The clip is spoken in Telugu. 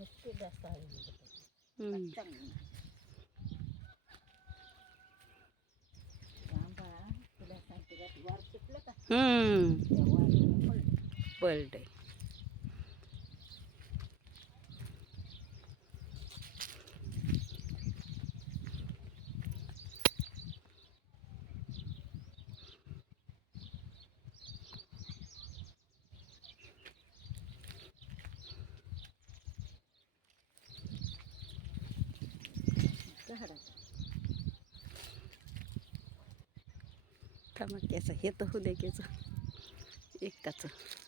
మిక్సీ బస్తాలు సాంబార్ ಪಲ್ಟೆ झाडाचं थांबा हे तर हुद्याकेचं एकटाचं